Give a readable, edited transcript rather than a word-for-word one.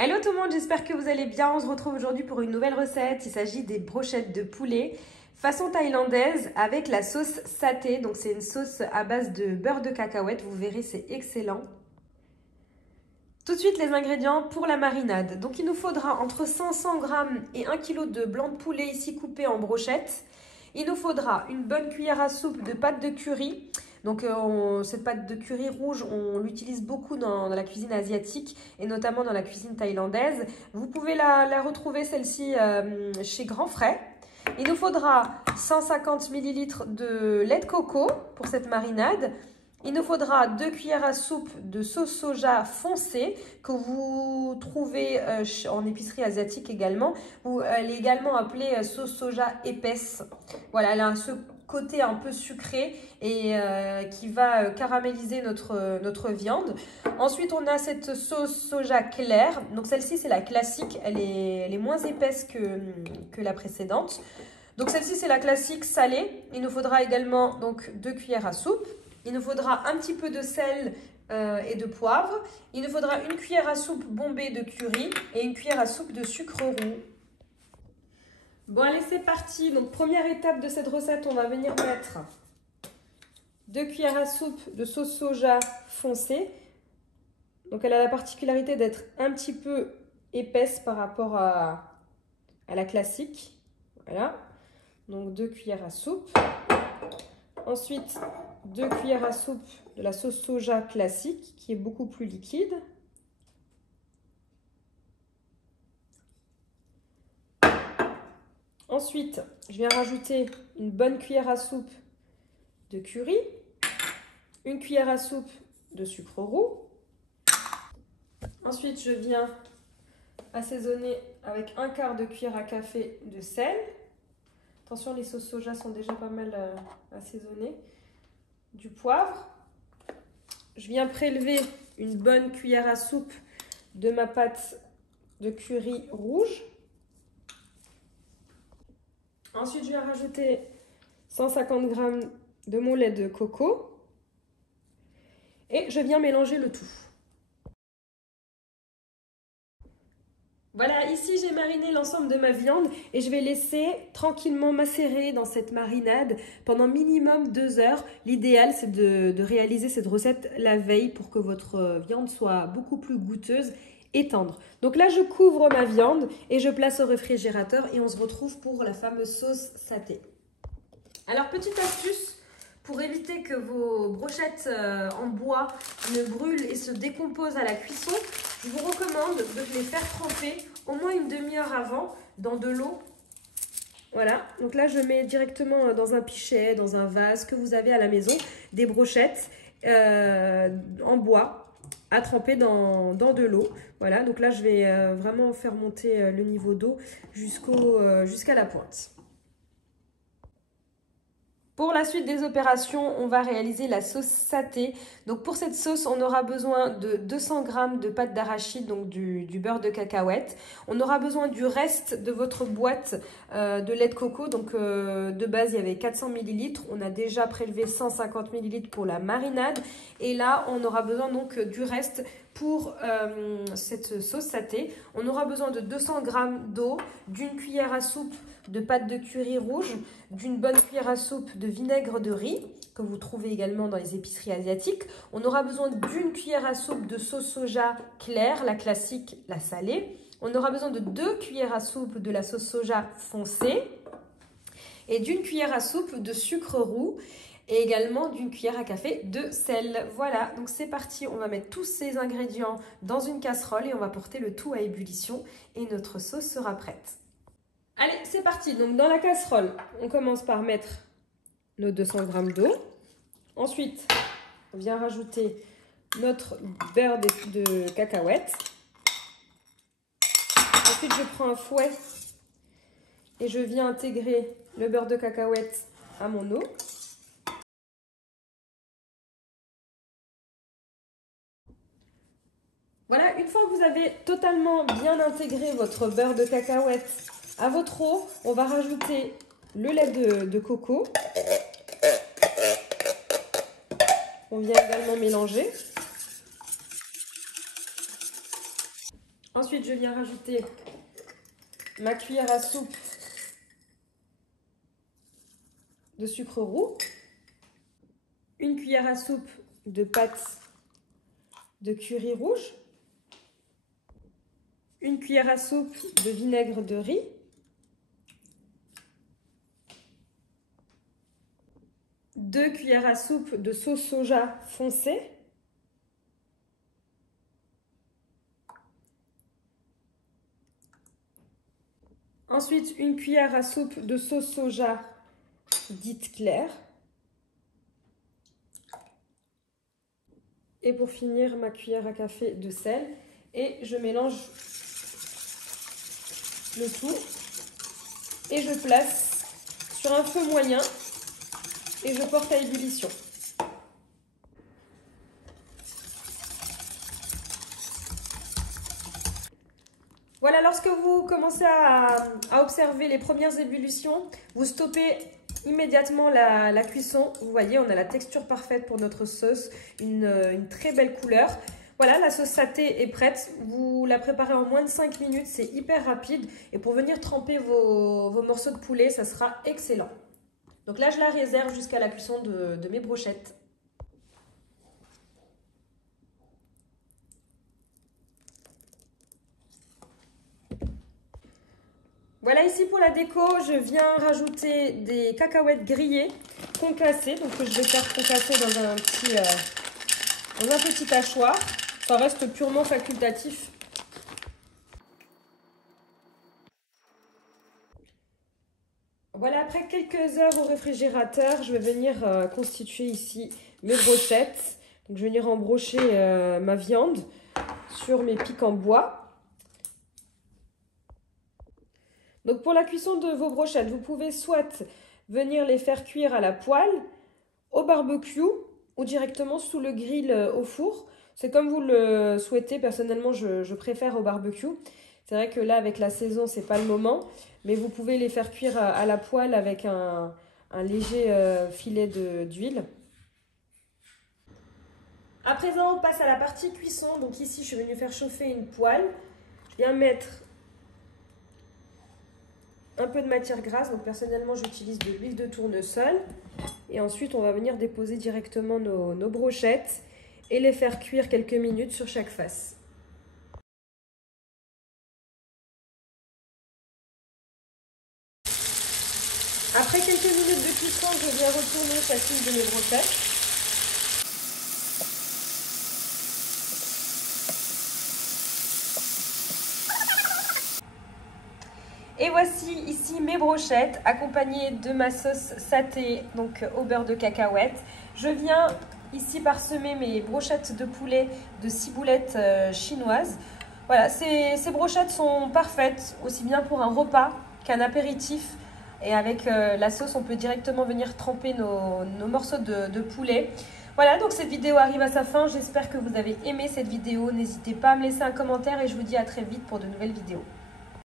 Hello tout le monde, j'espère que vous allez bien. On se retrouve aujourd'hui pour une nouvelle recette. Il s'agit des brochettes de poulet façon thaïlandaise avec la sauce satay. Donc c'est une sauce à base de beurre de cacahuète. Vous verrez, c'est excellent. Tout de suite les ingrédients pour la marinade. Donc il nous faudra entre 500 g et 1 kg de blanc de poulet ici coupé en brochettes. Il nous faudra une bonne cuillère à soupe de pâte de curry. Donc cette pâte de curry rouge, on l'utilise beaucoup dans la cuisine asiatique et notamment dans la cuisine thaïlandaise. Vous pouvez la retrouver celle-ci chez Grand Frais. Il nous faudra 150 ml de lait de coco pour cette marinade. Il nous faudra 2 cuillères à soupe de sauce soja foncée que vous trouvez en épicerie asiatique également. Elle est également appelée sauce soja épaisse. Voilà, elle a ce côté un peu sucré et qui va caraméliser notre viande. Ensuite, on a cette sauce soja claire. Donc celle-ci, c'est la classique. Elle est moins épaisse que la précédente. Donc celle-ci, c'est la classique salée. Il nous faudra également donc 2 cuillères à soupe. Il nous faudra un petit peu de sel et de poivre. Il nous faudra une cuillère à soupe bombée de curry et une cuillère à soupe de sucre roux. Bon, allez, c'est parti. Donc, première étape de cette recette, on va venir mettre 2 cuillères à soupe de sauce soja foncée. Donc, elle a la particularité d'être un petit peu épaisse par rapport à la classique. Voilà. Donc, 2 cuillères à soupe. Ensuite, 2 cuillères à soupe de la sauce soja classique qui est beaucoup plus liquide. Ensuite, je viens rajouter une bonne cuillère à soupe de curry, une cuillère à soupe de sucre roux. Ensuite, je viens assaisonner avec un quart de cuillère à café de sel. Attention, les sauces soja sont déjà pas mal assaisonnées. Du poivre. Je viens prélever une bonne cuillère à soupe de ma pâte de curry rouge. Ensuite, je viens rajouter 150 g de mon lait de coco. Et je viens mélanger le tout. Voilà, ici j'ai mariné l'ensemble de ma viande et je vais laisser tranquillement macérer dans cette marinade pendant minimum 2 heures. L'idéal, c'est de réaliser cette recette la veille pour que votre viande soit beaucoup plus goûteuse et tendre. Donc là, je couvre ma viande et je place au réfrigérateur et on se retrouve pour la fameuse sauce satay. Alors, petite astuce. Pour éviter que vos brochettes en bois ne brûlent et se décomposent à la cuisson, je vous recommande de les faire tremper au moins une demi-heure avant dans de l'eau. Voilà, donc là je mets directement dans un pichet, dans un vase que vous avez à la maison, des brochettes en bois à tremper dans de l'eau. Voilà, donc là je vais vraiment faire monter le niveau d'eau jusqu'à la pointe. Pour la suite des opérations, on va réaliser la sauce satay. Donc pour cette sauce, on aura besoin de 200 g de pâte d'arachide, donc du beurre de cacahuète. On aura besoin du reste de votre boîte de lait de coco. Donc de base, il y avait 400 ml. On a déjà prélevé 150 ml pour la marinade. Et là, on aura besoin donc du reste pour cette sauce satay. On aura besoin de 200 g d'eau, d'une cuillère à soupe de pâte de curry rouge, d'une bonne cuillère à soupe de vinaigre de riz, que vous trouvez également dans les épiceries asiatiques. On aura besoin d'une cuillère à soupe de sauce soja claire, la classique, la salée. On aura besoin de 2 cuillères à soupe de la sauce soja foncée et d'une cuillère à soupe de sucre roux et également d'une cuillère à café de sel. Voilà, donc c'est parti, on va mettre tous ces ingrédients dans une casserole et on va porter le tout à ébullition et notre sauce sera prête. Allez, c'est parti. Donc, dans la casserole, on commence par mettre nos 200 g d'eau. Ensuite, on vient rajouter notre beurre de cacahuète. Ensuite, je prends un fouet et je viens intégrer le beurre de cacahuète à mon eau. Voilà, une fois que vous avez totalement bien intégré votre beurre de cacahuète à votre eau, on va rajouter le lait de coco. On vient également mélanger. Ensuite, je viens rajouter ma cuillère à soupe de sucre roux, une cuillère à soupe de pâte de curry rouge, une cuillère à soupe de vinaigre de riz, deux cuillères à soupe de sauce soja foncée, ensuite une cuillère à soupe de sauce soja dite claire, et pour finir ma cuillère à café de sel, et je mélange le tout et je place sur un feu moyen et je porte à ébullition. Voilà, lorsque vous commencez à observer les premières ébullitions, vous stoppez immédiatement la cuisson. Vous voyez, on a la texture parfaite pour notre sauce, une très belle couleur. Voilà, la sauce saté est prête. Vous la préparez en moins de 5 minutes, c'est hyper rapide. Et pour venir tremper vos morceaux de poulet, ça sera excellent. Donc là, je la réserve jusqu'à la cuisson de mes brochettes. Voilà, ici pour la déco, je viens rajouter des cacahuètes grillées concassées. Donc que je vais faire concasser dans un petit hachoir. Ça reste purement facultatif. Voilà, après quelques heures au réfrigérateur, je vais venir constituer ici mes brochettes. Donc je vais venir embrocher ma viande sur mes pics en bois. Donc pour la cuisson de vos brochettes, vous pouvez soit venir les faire cuire à la poêle, au barbecue ou directement sous le grill au four. C'est comme vous le souhaitez. Personnellement, je préfère au barbecue. C'est vrai que là, avec la saison, c'est pas le moment. Mais vous pouvez les faire cuire à la poêle avec un léger filet d'huile. À présent, on passe à la partie cuisson. Donc ici, je suis venue faire chauffer une poêle. Je viens mettre un peu de matière grasse. Donc personnellement, j'utilise de l'huile de tournesol. Et ensuite, on va venir déposer directement nos brochettes et les faire cuire quelques minutes sur chaque face. Après quelques minutes de cuisson, je viens retourner chacune de mes brochettes. Et voici ici mes brochettes accompagnées de ma sauce saté, donc au beurre de cacahuète. Je viens ici parsemer mes brochettes de poulet de ciboulette chinoise. Voilà, ces brochettes sont parfaites, aussi bien pour un repas qu'un apéritif. Et avec la sauce, on peut directement venir tremper nos morceaux de poulet. Voilà, donc cette vidéo arrive à sa fin. J'espère que vous avez aimé cette vidéo. N'hésitez pas à me laisser un commentaire et je vous dis à très vite pour de nouvelles vidéos.